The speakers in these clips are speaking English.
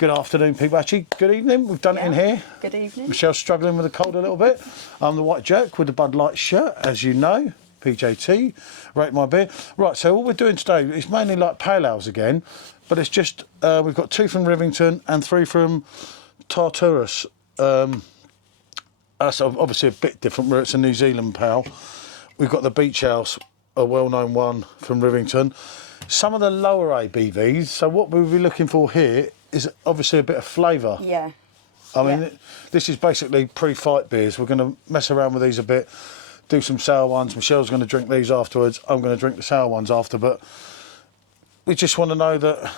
Good afternoon, people. Actually, good evening. We've done it in here. Good evening. Michelle's struggling with the cold a little bit. I'm the White Jerk with the Bud Light shirt, as you know. PJT, rate my beer. Right, so what we're doing today is mainly like pale ales again, but it's just, we've got 2 from Rivington and 3 from Tartarus. That's obviously a bit different, where it's a New Zealand pale. We've got the Beach House, a well-known one from Rivington. Some of the lower ABVs, so what we'll be looking for here is obviously a bit of flavour. Yeah. I mean, this is basically pre-fight beers. We're going to mess around with these a bit, do some sour ones. Michelle's going to drink these afterwards. I'm going to drink the sour ones after, but we just want to know that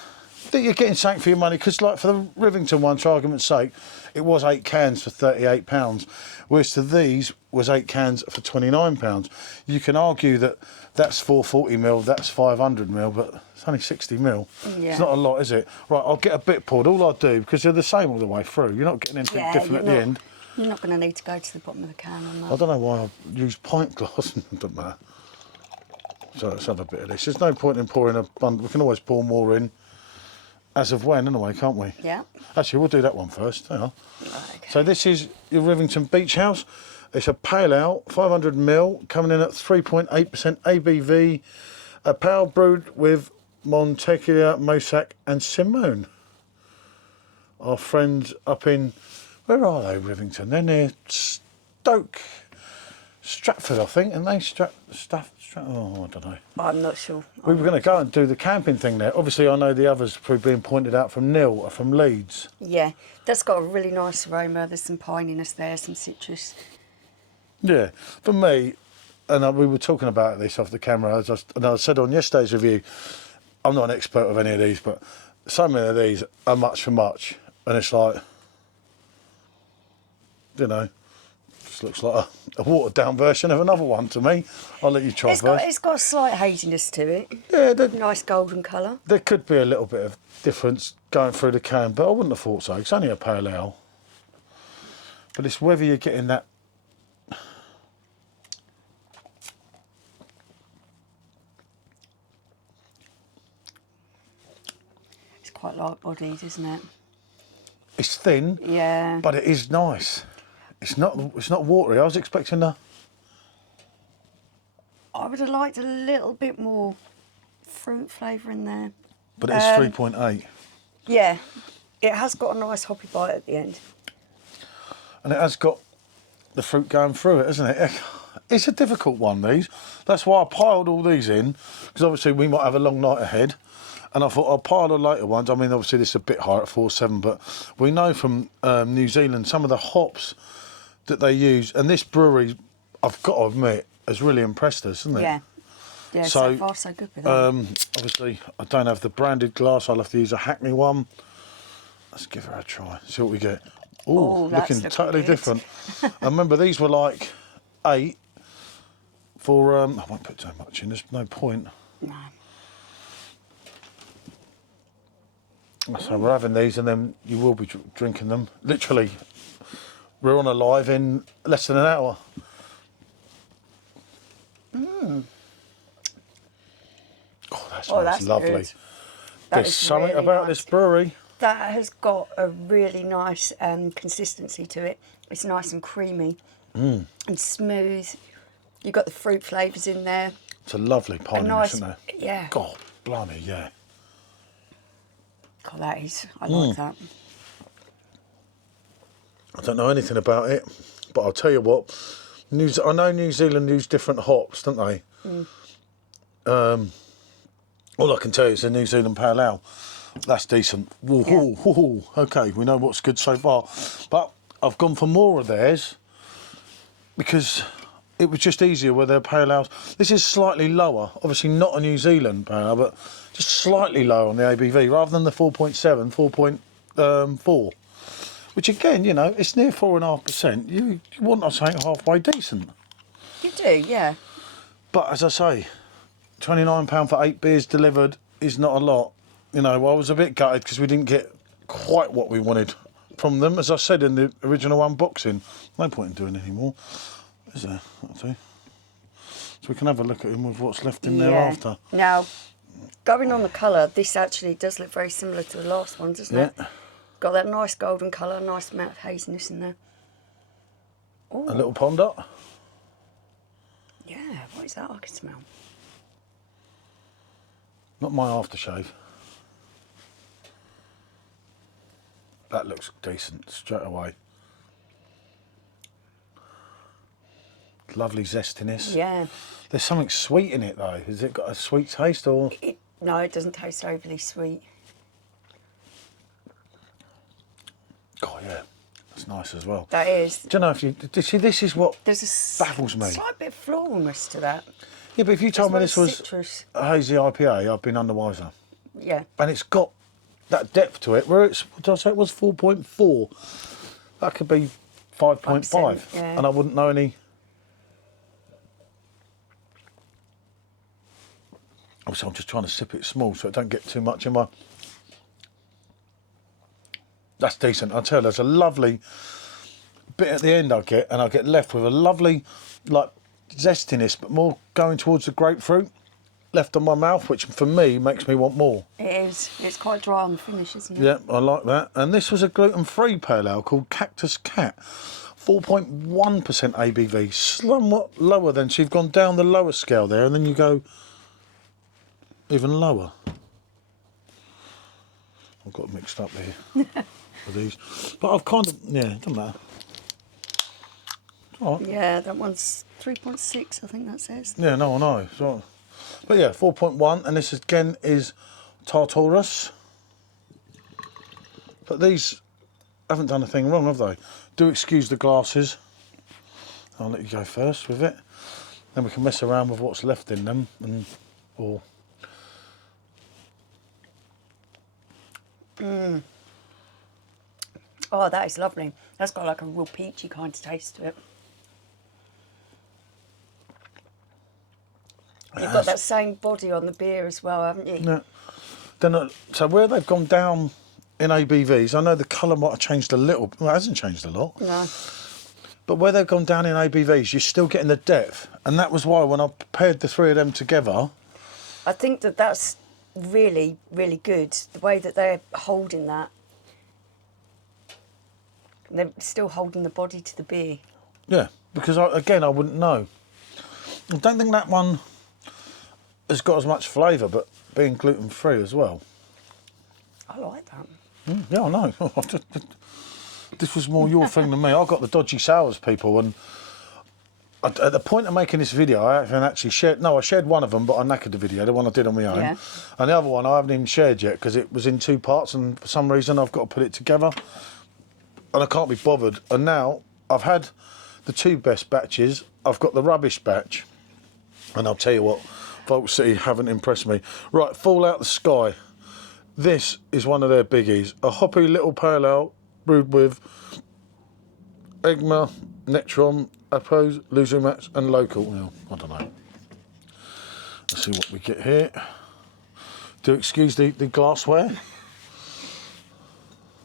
you're getting something for your money, because like for the Rivington one, for argument's sake, it was 8 cans for £38, whereas to these was 8 cans for £29. You can argue that that's 440ml, that's 500ml, but it's only 60ml. Yeah. It's not a lot, is it? Right, I'll get a bit poured. All I do, because they're the same all the way through, you're not getting anything different at the end. You're not going to need to go to the bottom of the can on that. I don't know why I use pint glass. It doesn't matter. So let's have a bit of this. There's no point in pouring a bun. We can always pour more in as of when, anyway, can't we? Yeah. Actually, we'll do that one first. Hang on. Okay. So this is your Rivington Beach House. It's a pale ale, 500ml, coming in at 3.8% ABV. A pale brewed with Montequia, Mosack and Simone. Our friends up in... Where are they, Rivington? They're near Stratford, I think, and they oh, I don't know. I'm not sure. We were going to go and do the camping thing there. Obviously, I know the others have been pointed out from Neil or from Leeds. Yeah, that's got a really nice aroma. There's some pininess there, some citrus. Yeah, for me, and we were talking about this off the camera, and I said on yesterday's review, I'm not an expert of any of these, but so many of these are much for much, and it's like, you know, just looks like a watered down version of another one to me. I'll let you try first. It's got a slight haziness to it. Yeah, nice golden colour. There could be a little bit of difference going through the can, but I wouldn't have thought so. It's only a pale ale. But it's whether you're getting that. It's quite light bodied, isn't it? It's thin, yeah, but it is nice. It's not watery. I was expecting a... I would have liked a little bit more fruit flavour in there. But it is 3.8. Yeah, it has got a nice hoppy bite at the end. And it has got the fruit going through it, hasn't it? It's a difficult one, these. That's why I piled all these in, because obviously we might have a long night ahead. And I thought I'll pile the later ones. I mean, obviously this is a bit higher at 4.7, but we know from New Zealand some of the hops that they use, and this brewery, I've got to admit, has really impressed us, hasn't it? Yeah. Yeah, so far so good with that. Obviously, I don't have the branded glass. I'll have to use a Hackney one. Let's give her a try. See what we get. Ooh, looking totally different. I remember these were like 8 for... I won't put too much in. There's no point. No. So we're having these, and then you will be drinking them. Literally, we're on a live in less than an hour. Mm. Oh, that's lovely. Good. There's something really about nice. this brewery. That has got a really nice consistency to it. It's nice and creamy and smooth. You've got the fruit flavours in there. It's a lovely pininess, isn't it? Yeah. God, blimey, yeah. God, that is. I like that. I don't know anything about it, but I'll tell you what. I know New Zealand use different hops, don't they? All I can tell you is a New Zealand Pale Ale. That's decent. Woo-hoo. Okay, we know what's good so far. But I've gone for more of theirs because it was just easier with their Pale Ales. This is slightly lower. Obviously not a New Zealand Pale Ale, but just slightly lower on the ABV rather than the 4.7, 4.4. Which again, you know, it's near 4.5%. You want, I think, halfway decent. You do, yeah. But as I say, £29 for 8 beers delivered is not a lot. You know, I was a bit gutted because we didn't get quite what we wanted from them. As I said in the original unboxing, no point in doing any more. Is there? That'll do. So we can have a look at him with what's left in there after. Now, going on the colour, this actually does look very similar to the last one, doesn't it? got that nice golden colour, nice amount of haziness in there. Ooh. A little ponder. Yeah, what is that I can smell? Not my aftershave. That looks decent straight away. Lovely zestiness. Yeah. There's something sweet in it though. Has it got a sweet taste or? No, it doesn't taste overly sweet. Oh yeah, that's nice as well. That is. Do you know if you see? This is what There's a baffles me. slight bit of floralness to that. Yeah, but if you told me this was citrus. a hazy IPA, I'd been under wiser. Yeah. And it's got that depth to it. Where it's, what did I say? It was 4.4. That could be 5.5, yeah. and I wouldn't know any. Obviously, I'm just trying to sip it small so it don't get too much in my. That's decent. I'll tell you, there's a lovely bit at the end I get, and I get left with a lovely, like, zestiness, but more going towards the grapefruit left on my mouth, which for me makes me want more. It is. It's quite dry on the finish, isn't it? Yeah, I like that. And this was a gluten-free pale ale called Cactus Cat. 4.1% ABV, somewhat lower than, so you've gone down the lower scale there, and then you go even lower. I've got mixed up here with these. But I've kind of, yeah, it doesn't matter. All right. Yeah, that one's 3.6, I think that says. Yeah, no, I know. It's all right. But yeah, 4.1, and this again is Tartarus. But these haven't done a thing wrong, have they? Do excuse the glasses. I'll let you go first with it. Then we can mess around with what's left in them, and or. Oh, that is lovely. That's got like a real peachy kind of taste to it. You've got that same body on the beer as well, haven't you? No. Then, so where they've gone down in ABVs, I know the colour might have changed a little. Well, it hasn't changed a lot. No. But where they've gone down in ABVs, you're still getting the depth. And that was why when I paired the three of them together. I think that that's really, really good. The way that they're holding that. They're still holding the body to the beer. Yeah, because again, I wouldn't know. I don't think that one has got as much flavour, but being gluten-free as well. I like that. Yeah, I know. This was more your thing than me. I got the dodgy sours, people, and at the point of making this video, I haven't actually shared. No, I shared one of them, but I knackered the video, the one I did on my own. Yeah. And the other one I haven't even shared yet because it was in two parts, and for some reason I've got to put it together, and I can't be bothered. And now I've had the two best batches. I've got the rubbish batch, and I'll tell you what, Vault City haven't impressed me. Right, Fall Out the Sky. This is one of their biggies. A hoppy little pale ale brewed with Egma, Nectron, Apos, Luzumax and local. Well, I don't know. Let's see what we get here. Do excuse the glassware. I'm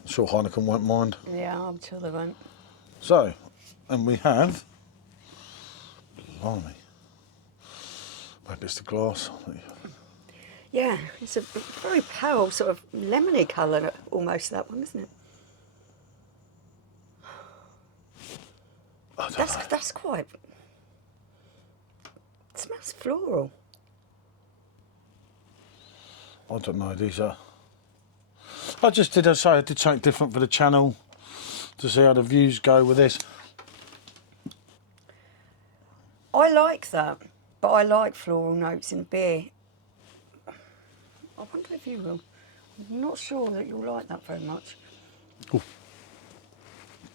sure Heineken won't mind. Yeah, I'm sure they won't. So, and we have, blimey, maybe it's the glass. Yeah, it's a very pale, sort of lemony colour almost, that one, isn't it? I don't know. That's quite... It smells floral. I don't know, these are... I just did, as I say, I did something different for the channel to see how the views go with this. I like that, but I like floral notes in beer. I wonder if you will. I'm not sure that you'll like that very much. Ooh.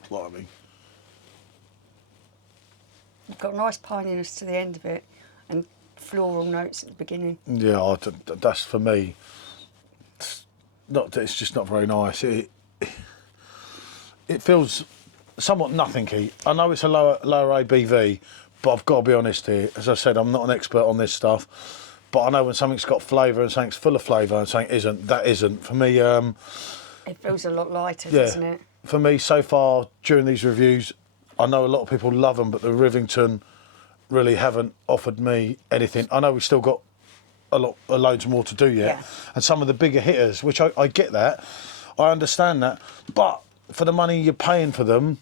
Blimey. You've got nice pininess to the end of it and floral notes at the beginning. Yeah, that's for me. It's just not very nice. It feels somewhat nothingy. I know it's a lower ABV, but I've got to be honest here. As I said, I'm not an expert on this stuff, but I know when something's got flavour and something's full of flavour and something isn't. That isn't for me. It feels a lot lighter, Yeah, doesn't it? for me so far during these reviews, I know a lot of people love them, but the Rivington really haven't offered me anything. I know we've still got loads more to do yet, Yeah. and some of the bigger hitters, which I get that. I understand that, but for the money you're paying for them,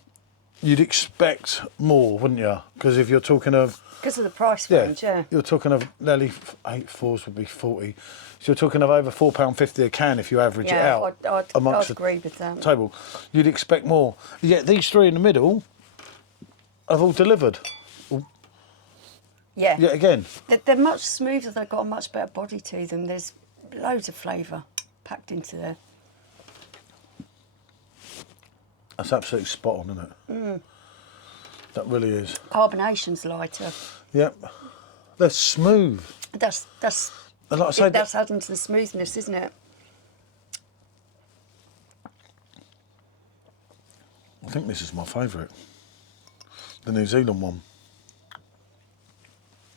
you'd expect more, wouldn't you? Because if you're talking of... Because of the price range, yeah. You're talking of nearly 8 fours would be 40. So you're talking of over £4.50 a can if you average it out. I'd agree with that. Table. You'd expect more. Yet these three in the middle have all delivered. Yeah. Yet again. They're much smoother. They've got a much better body to them. There's loads of flavour packed into there. That's absolutely spot on, isn't it? Mm. That really is. Carbonation's lighter. Yep. They're smooth. That's like I say, that's adding to the smoothness, isn't it? I think this is my favourite. The New Zealand one.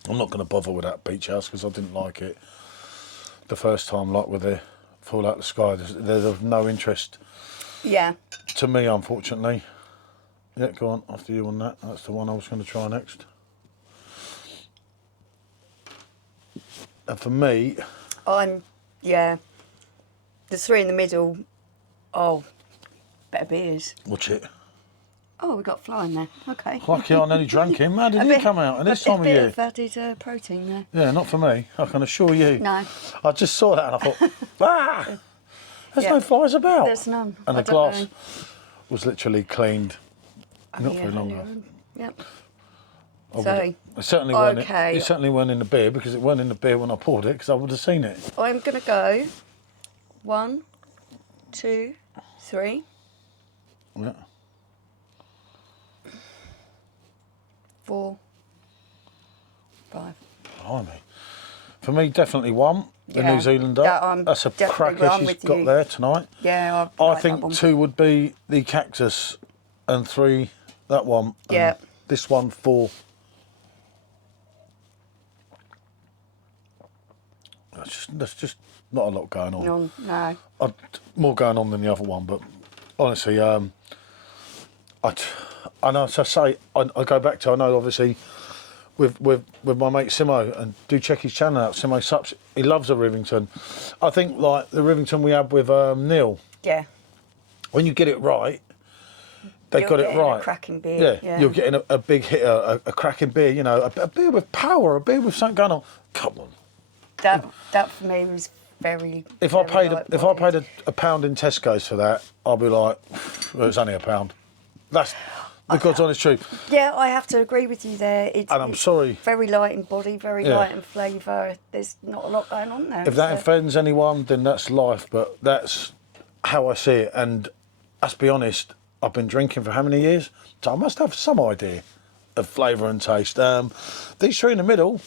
I'm not going to bother with that Beach House because I didn't like it the first time, like with the Fall Out the Sky. They're of no interest. Yeah. To me, unfortunately. Yeah, go on, after you on that. That's the one I was going to try next. And for me... yeah. The three in the middle, better beers. Watch it. Oh, we got fly in there. Okay. Lucky I nearly drank him. How did he come out in this time of year? year? A bit of added protein there. Yeah, not for me, I can assure you. No. I just saw that and I thought, there's no flies about. There's none. And the glass was literally cleaned not very long ago. Yep. It certainly weren't in the beer because it weren't in the beer when I poured it because I would have seen it. I'm going to go 1, 2, 3. Yeah. 4, 5. Blimey. For me, definitely one. The New Zealander. That's a cracker she's got there tonight. Yeah, I think 2 would be the Cactus and 3 that one. Yeah. This one 4. There's just not a lot going on. No. More going on than the other one, but honestly, I know. As I say, I go back to. I know obviously with my mate Simo, and do check his channel out. Simo Sups. He loves a Rivington. I think like the Rivington we had with Neil. Yeah. When you get it right, they got it right. A cracking beer. Yeah. You're getting a big hitter, a cracking beer. You know, a beer with power, a beer with something going on. Come on. That for me was very. If I paid a pound in Tesco's for that, I'll be like, well, it's only a pound. That's the God's honest truth. Yeah, I have to agree with you there. I'm sorry. Very light in body, very light in flavour. There's not a lot going on there. If that offends anyone, then that's life. But that's how I see it. And let's be honest, I've been drinking for how many years? So I must have some idea of flavour and taste. These three in the middle.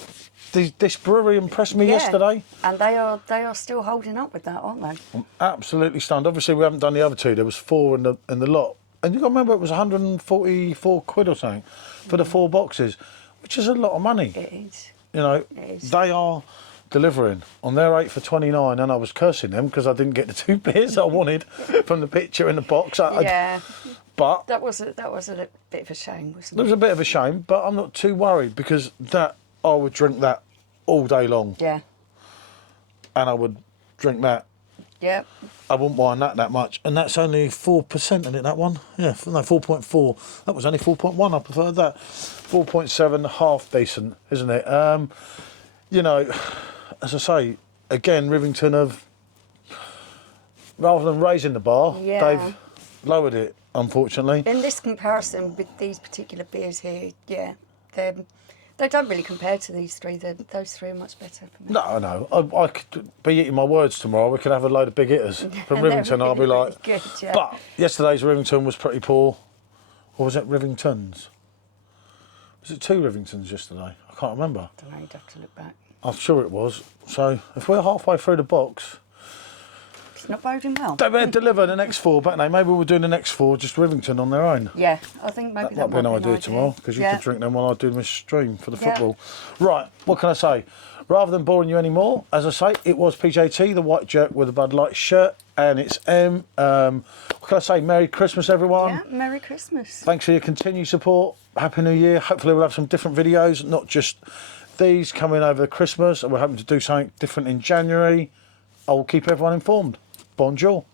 This brewery impressed me yesterday. And they are still holding up with that, aren't they? I'm absolutely stunned. Obviously, we haven't done the other two. There was 4 in the lot. And you've got to remember it was 144 quid or something for the 4 boxes, which is a lot of money. It is. You know, they are delivering on their 8 for 29, and I was cursing them because I didn't get the 2 beers I wanted from the picture in the box. But that was a bit of a shame, wasn't it? It was a bit of a shame, but I'm not too worried because I would drink that all day long. Yeah. And I would drink that. Yeah. I wouldn't mind that much. And that's only 4%, isn't it, that one? Yeah, no, 4.4. That was only 4.1. I preferred that. 4.7, half decent, isn't it? You know, as I say, again, Rivington have, rather than raising the bar, they've lowered it, unfortunately. In this comparison with these particular beers here, they don't really compare to these three. Those three are much better for me. No. I could be eating my words tomorrow. We could have a load of big hitters from Rivington. I'll be like, good, yeah. But yesterday's Rivington was pretty poor. Or was it Rivingtons? Was it 2 Rivingtons yesterday? I can't remember. I don't know, you'd have to look back. I'm sure it was. So if we're halfway through the box... It's not boding well. They better deliver the next 4, but no, maybe we'll do the next 4 just Rivington on their own. Yeah, I think maybe that might be an idea tomorrow, because you could drink them while I do my stream for the football. Right, what can I say? Rather than boring you anymore, as I say, it was PJT, the white jerk with a Bud Light shirt, and it's M. What can I say? Merry Christmas, everyone. Yeah, Merry Christmas. Thanks for your continued support. Happy New Year. Hopefully we'll have some different videos, not just these coming over Christmas, and we're hoping to do something different in January. I will keep everyone informed. Bonjour.